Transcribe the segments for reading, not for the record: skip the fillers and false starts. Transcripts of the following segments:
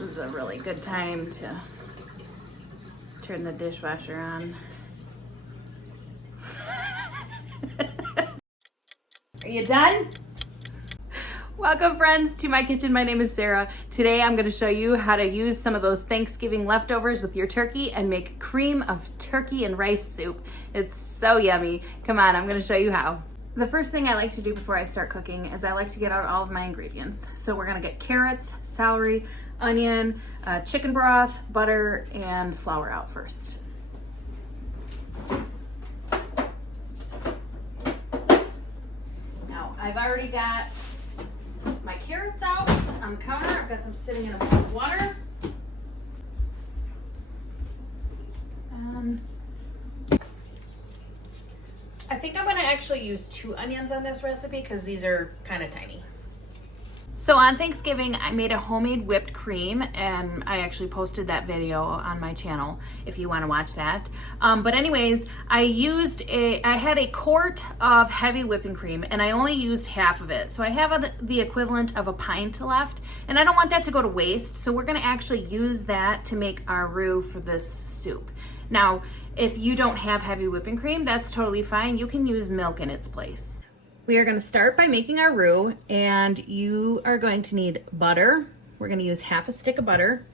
This is a really good time to turn the dishwasher on. Are you done? Welcome friends to my kitchen. My name is Sarah. Today I'm going to show you how to use some of those Thanksgiving leftovers with your turkey and make cream of turkey and rice soup. It's so yummy. Come on, I'm going to show you how. The first thing I like to do before I start cooking is I like to get out all of my ingredients. So we're going to get carrots, celery, onion, chicken broth, butter, and flour out first. Now I've already got my carrots out on the counter. I've got them sitting in a bowl of water. I think I'm going to actually use 2 onions on this recipe because these are kind of tiny. So on Thanksgiving, I made a homemade whipped cream, and I actually posted that video on my channel if you want to watch that. But anyways, I had a quart of heavy whipping cream, and I only used half of it. So I have the equivalent of a pint left, and I don't want that to go to waste. So we're going to actually use that to make our roux for this soup. Now, if you don't have heavy whipping cream, that's totally fine. You can use milk in its place. We are going to start by making our roux, and you are going to need butter. We're going to use half a stick of butter,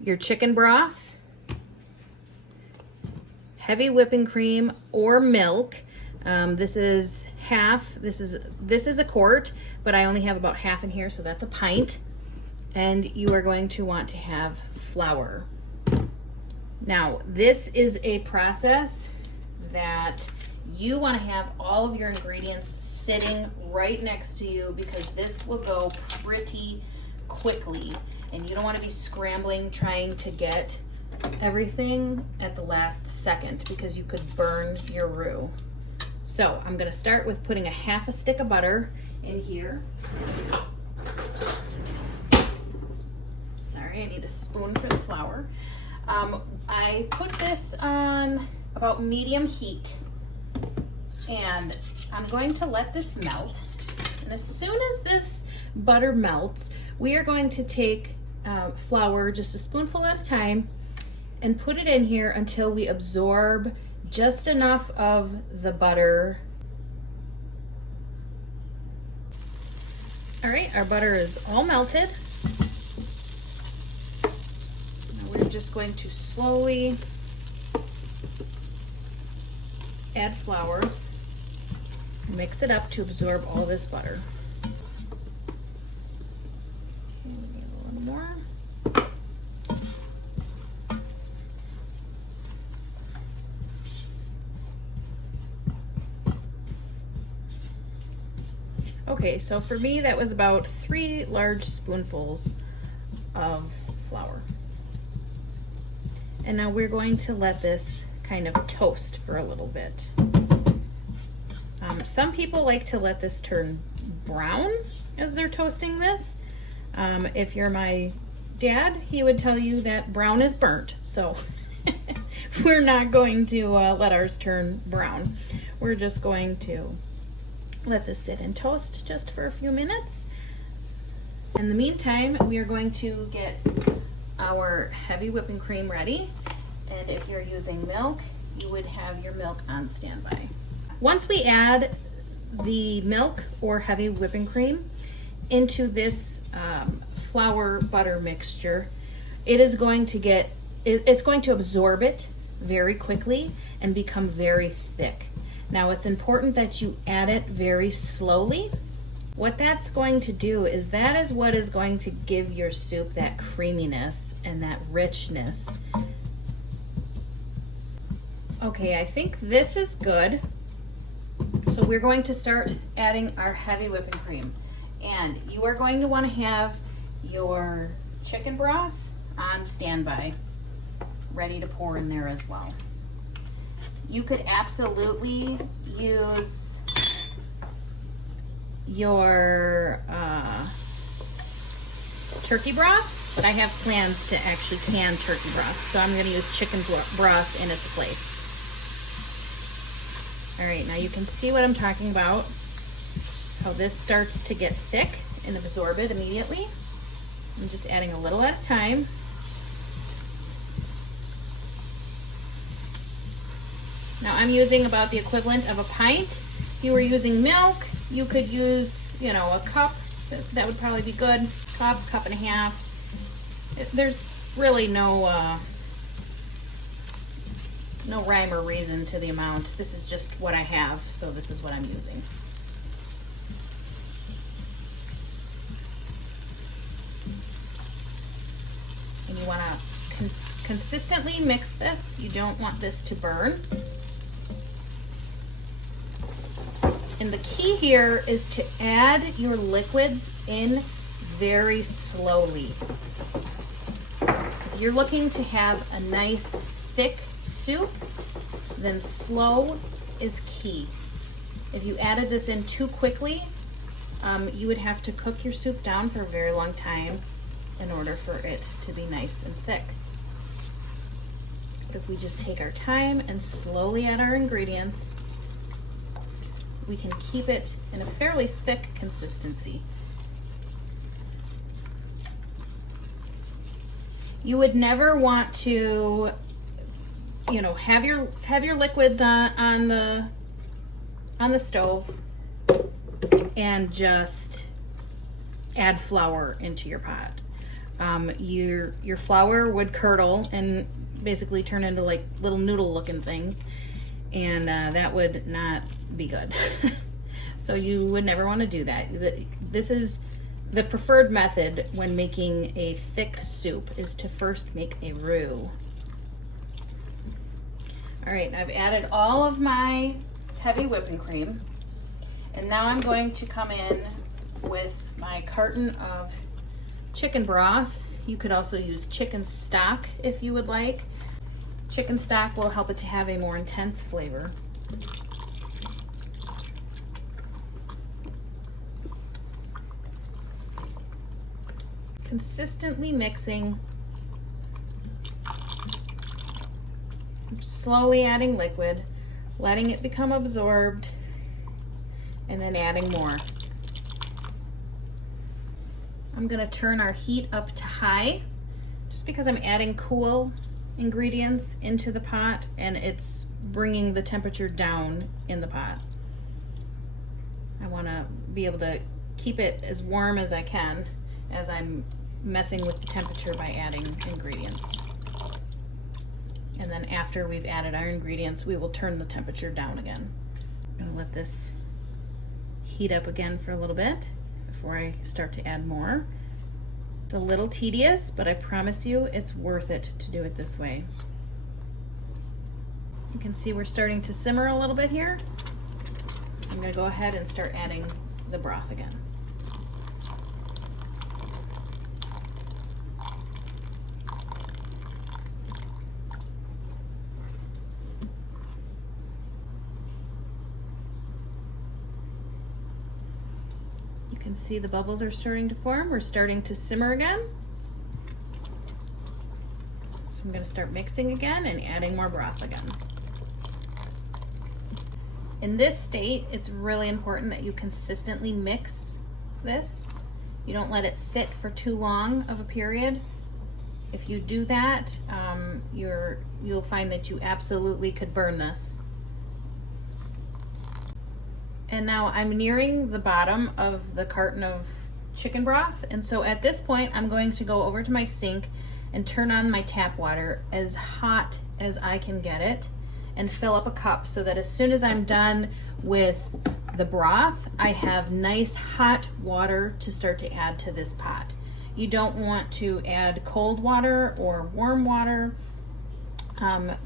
your chicken broth, heavy whipping cream or milk. This is half. This is a quart, but I only have about half in here, so that's a pint. And you are going to want to have flour. Now, this is a process that you want to have all of your ingredients sitting right next to you because this will go pretty quickly, and you don't want to be scrambling trying to get everything at the last second because you could burn your roux. So I'm going to start with putting a half a stick of butter in here. Sorry, I need a spoon for the flour. I put this on about medium heat, and I'm going to let this melt. And as soon as this butter melts, we are going to take flour, just a spoonful at a time, and put it in here until we absorb just enough of the butter. All right, our butter is all melted. We're just going to slowly add flour, mix it up to absorb all this butter. Okay, we need a little more. Okay, so for me that was about 3 large spoonfuls of flour. And now we're going to let this kind of toast for a little bit. Some people like to let this turn brown as they're toasting this. If you're my dad, he would tell you that brown is burnt. So we're not going to let ours turn brown. We're just going to let this sit and toast just for a few minutes. In the meantime, we are going to get our heavy whipping cream ready, and if you're using milk, you would have your milk on standby. Once we add the milk or heavy whipping cream into this flour butter mixture, it's going to absorb it very quickly and become very thick. Now it's important that you add it very slowly. What that's going to do is that is what is going to give your soup that creaminess and that richness. Okay, I think this is good. So we're going to start adding our heavy whipping cream. And you are going to want to have your chicken broth on standby, ready to pour in there as well. You could absolutely use your turkey broth, but I have plans to actually can turkey broth, so I'm going to use chicken broth in its place. All right, now you can see what I'm talking about, how this starts to get thick and absorb it immediately. I'm just adding a little at a time. Now I'm using about the equivalent of a pint. If you were using milk, you could use, you know, a cup. That would probably be good. Cup and a half. There's really no rhyme or reason to the amount. This is just what I have, so this is what I'm using. And you want to consistently mix this. You don't want this to burn. And the key here is to add your liquids in very slowly. If you're looking to have a nice thick soup, then slow is key. If you added this in too quickly, you would have to cook your soup down for a very long time in order for it to be nice and thick. But if we just take our time and slowly add our ingredients, we can keep it in a fairly thick consistency. You would never want to, you know, have your liquids on the stove and just add flour into your pot. Your flour would curdle and basically turn into like little noodle looking things, and that would not be good. So you would never want to do that. This is the preferred method when making a thick soup, is to first make a roux. All right, I've added all of my heavy whipping cream, and now I'm going to come in with my carton of chicken broth. You could also use chicken stock if you would like. Chicken stock will help it to have a more intense flavor. Consistently mixing, slowly adding liquid, letting it become absorbed, and then adding more. I'm going to turn our heat up to high just because I'm adding cool ingredients into the pot and it's bringing the temperature down in the pot. I want to be able to keep it as warm as I can as I'm messing with the temperature by adding ingredients. And then after we've added our ingredients, we will turn the temperature down again. I'm going to let this heat up again for a little bit before I start to add more. It's a little tedious, but I promise you it's worth it to do it this way. You can see we're starting to simmer a little bit here. I'm going to go ahead and start adding the broth again. You can see the bubbles are starting to form. We're starting to simmer again. So I'm going to start mixing again and adding more broth again. In this state, it's really important that you consistently mix this. You don't let it sit for too long of a period. If you do that, you'll find that you absolutely could burn this. And now I'm nearing the bottom of the carton of chicken broth, and so at this point I'm going to go over to my sink and turn on my tap water as hot as I can get it and fill up a cup so that as soon as I'm done with the broth, I have nice hot water to start to add to this pot. You don't want to add cold water or warm water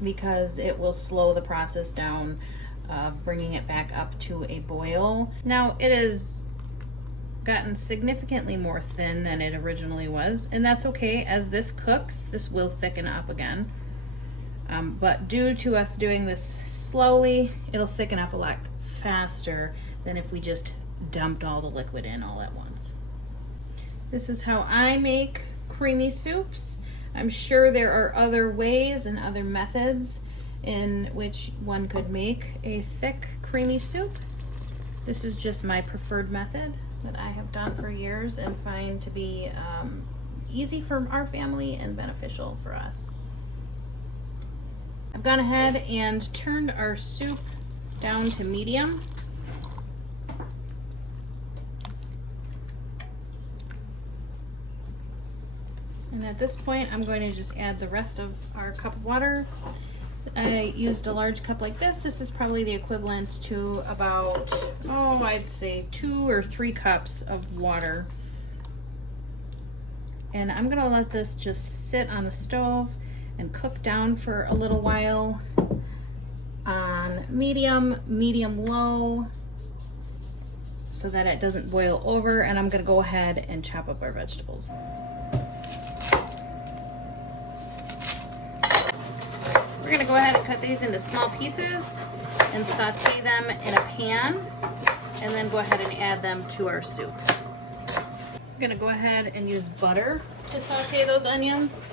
because it will slow the process down of bringing it back up to a boil. Now it has gotten significantly more thin than it originally was, and that's okay. As this cooks, this will thicken up again. But due to us doing this slowly, it'll thicken up a lot faster than if we just dumped all the liquid in all at once. This is how I make creamy soups. I'm sure there are other ways and other methods in which one could make a thick creamy soup. This is just my preferred method that I have done for years and find to be easy for our family and beneficial for us. I've gone ahead and turned our soup down to medium. And at this point, I'm going to just add the rest of our cup of water. I used a large cup like this. This is probably the equivalent to about, I'd say 2 or 3 cups of water. And I'm gonna let this just sit on the stove and cook down for a little while on medium low, so that it doesn't boil over. And I'm gonna go ahead and chop up our vegetables. We're gonna go ahead and cut these into small pieces and saute them in a pan, and then go ahead and add them to our soup. I'm gonna go ahead and use butter to saute those onions.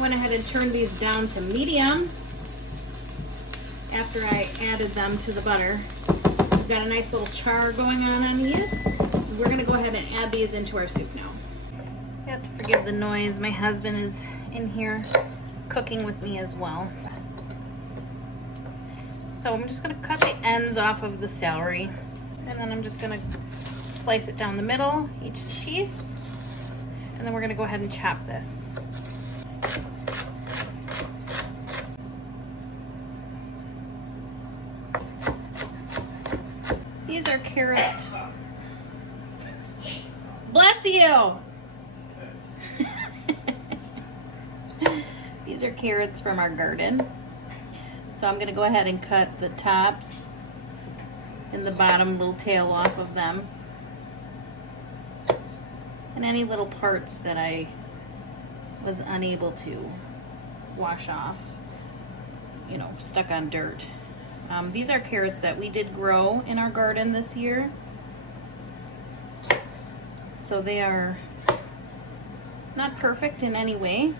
Went ahead and turned these down to medium after I added them to the butter. We've got a nice little char going on these. We're gonna go ahead and add these into our soup now. You have to forgive the noise. My husband is in here cooking with me as well. So I'm just gonna cut the ends off of the celery, and then I'm just gonna slice it down the middle, each piece, and then we're gonna go ahead and chop this. These are carrots. Bless you! These are carrots from our garden. So I'm gonna go ahead and cut the tops and the bottom little tail off of them. And any little parts that I was unable to wash off, stuck on dirt. These are carrots that we did grow in our garden this year. So they are not perfect in any way.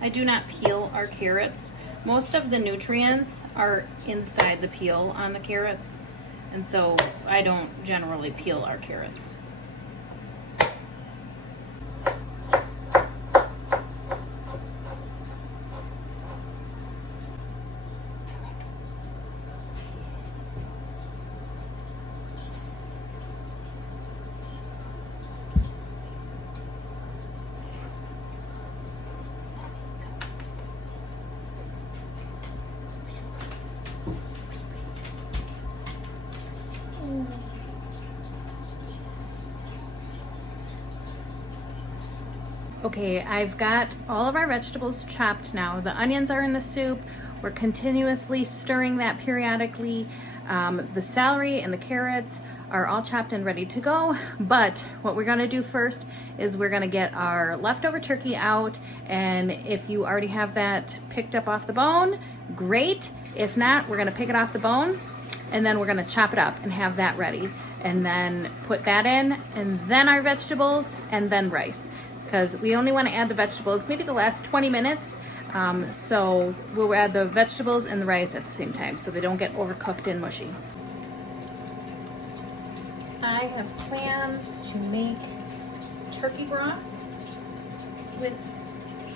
I do not peel our carrots. Most of the nutrients are inside the peel on the carrots, and so I don't generally peel our carrots. Okay, I've got all of our vegetables chopped now. The onions are in the soup. We're continuously stirring that periodically. The celery and the carrots are all chopped and ready to go. But what we're gonna do first is we're gonna get our leftover turkey out. And if you already have that picked up off the bone, great. If not, we're gonna pick it off the bone, and then we're gonna chop it up and have that ready. And then put that in, and then our vegetables, and then rice. Because we only want to add the vegetables maybe the last 20 minutes. So we'll add the vegetables and the rice at the same time so they don't get overcooked and mushy. I have plans to make turkey broth with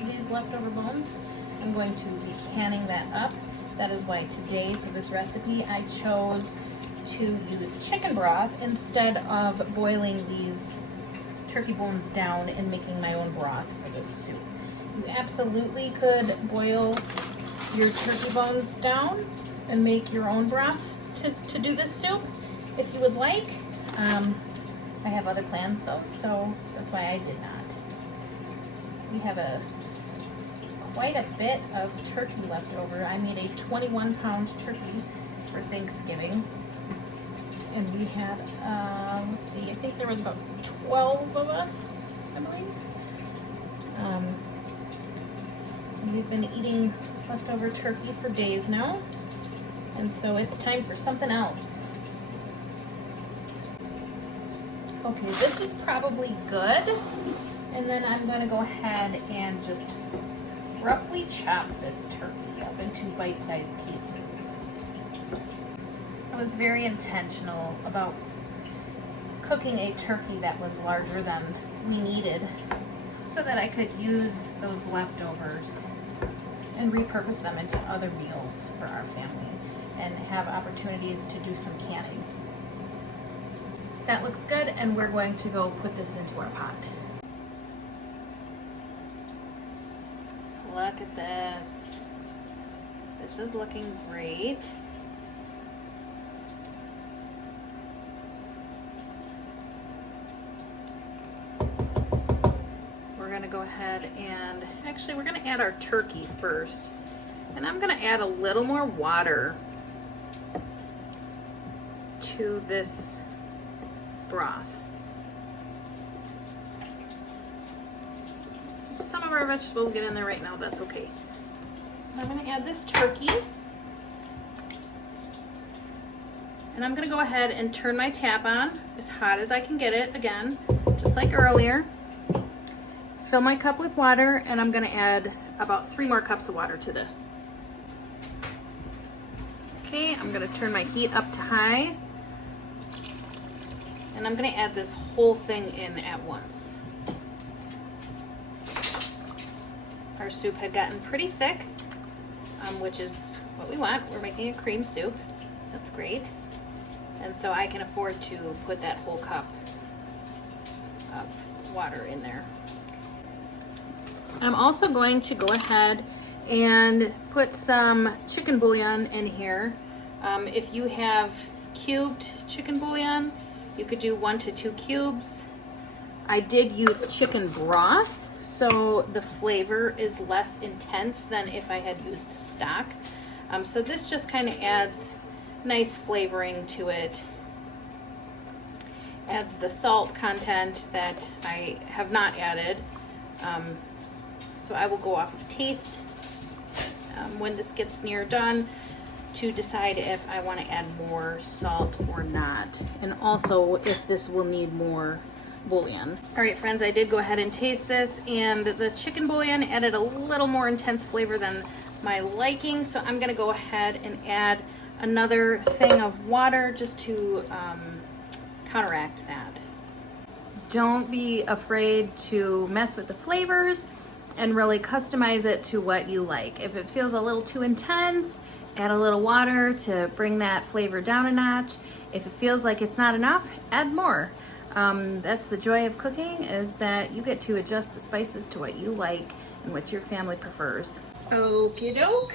these leftover bones. I'm going to be canning that up. That is why today for this recipe I chose to use chicken broth instead of boiling these turkey bones down and making my own broth for this soup. You absolutely could boil your turkey bones down and make your own broth to do this soup if you would like. I have other plans though, so that's why I did not. We have quite a bit of turkey left over. I made a 21-pound turkey for Thanksgiving. And we had, let's see, I think there was about 12 of us, I believe. And we've been eating leftover turkey for days now. And so it's time for something else. Okay, this is probably good. And then I'm gonna go ahead and just roughly chop this turkey up into bite-sized pieces. I was very intentional about cooking a turkey that was larger than we needed so that I could use those leftovers and repurpose them into other meals for our family and have opportunities to do some canning. That looks good, and we're going to go put this into our pot. Look at this. This is looking great. We're gonna go ahead and, actually we're gonna add our turkey first. And I'm gonna add a little more water to this broth. Some of our vegetables get in there right now, that's okay. I'm gonna add this turkey. And I'm gonna go ahead and turn my tap on as hot as I can get it again, just like earlier. Fill my cup with water, and I'm gonna add about 3 more cups of water to this. Okay, I'm gonna turn my heat up to high. And I'm gonna add this whole thing in at once. Our soup had gotten pretty thick, which is what we want. We're making a cream soup. That's great. And so I can afford to put that whole cup of water in there. I'm also going to go ahead and put some chicken bouillon in here. If you have cubed chicken bouillon, you could do 1 to 2 cubes. I did use chicken broth, so the flavor is less intense than if I had used stock. So this just kind of adds nice flavoring to it. Adds the salt content that I have not added. So I will go off of taste when this gets near done to decide if I want to add more salt or not, and also if this will need more bouillon. All right, friends, I did go ahead and taste this, and the chicken bouillon added a little more intense flavor than my liking, so I'm gonna go ahead and add another thing of water just to counteract that. Don't be afraid to mess with the flavors and really customize it to what you like. If it feels a little too intense, add a little water to bring that flavor down a notch. If it feels like it's not enough, add more. That's the joy of cooking, is that you get to adjust the spices to what you like and what your family prefers. Okie doke.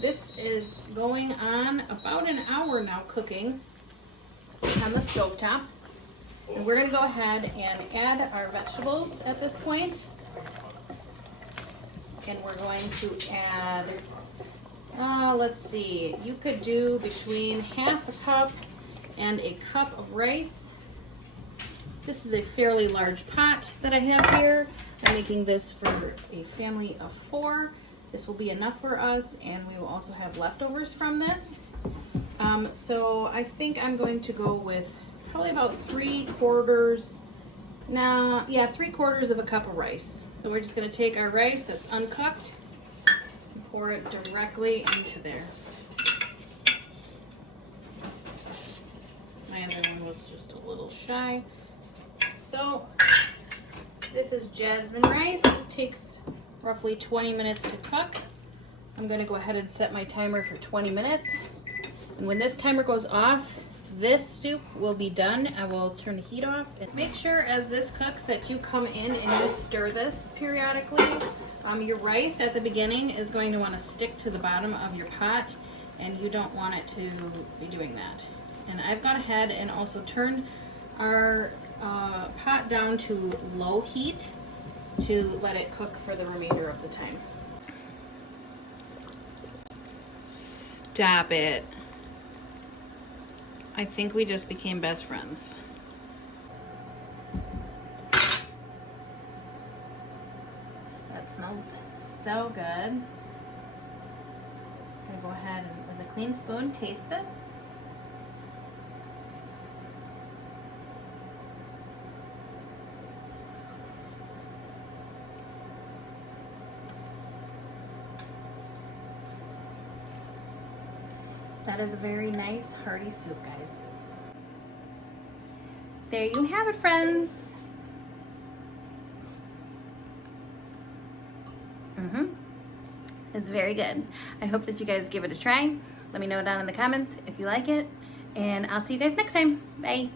This is going on about an hour now cooking on the stovetop. And we're gonna go ahead and add our vegetables at this point. And we're going to add, let's see, you could do between half a cup and a cup of rice. This is a fairly large pot that I have here. I'm making this for a family of 4. This will be enough for us, and we will also have leftovers from this. So I think I'm going to go with probably about 3/4 of a cup of rice. So we're just going to take our rice that's uncooked and pour it directly into there. My other one was just a little shy. So this is jasmine rice. This takes roughly 20 minutes to cook. I'm going to go ahead and set my timer for 20 minutes. And when this timer goes off, this soup will be done. I will turn the heat off. And make sure as this cooks that you come in and you stir this periodically. Your rice at the beginning is going to want to stick to the bottom of your pot, and you don't want it to be doing that. And I've gone ahead and also turned our pot down to low heat to let it cook for the remainder of the time. Stop it. I think we just became best friends. That smells so good. I'm gonna go ahead and with a clean spoon taste this. That is a very nice hearty soup, guys. There you have it, friends. It's very good. I hope that you guys give it a try. Let me know down in the comments if you like it, and I'll see you guys next time. Bye.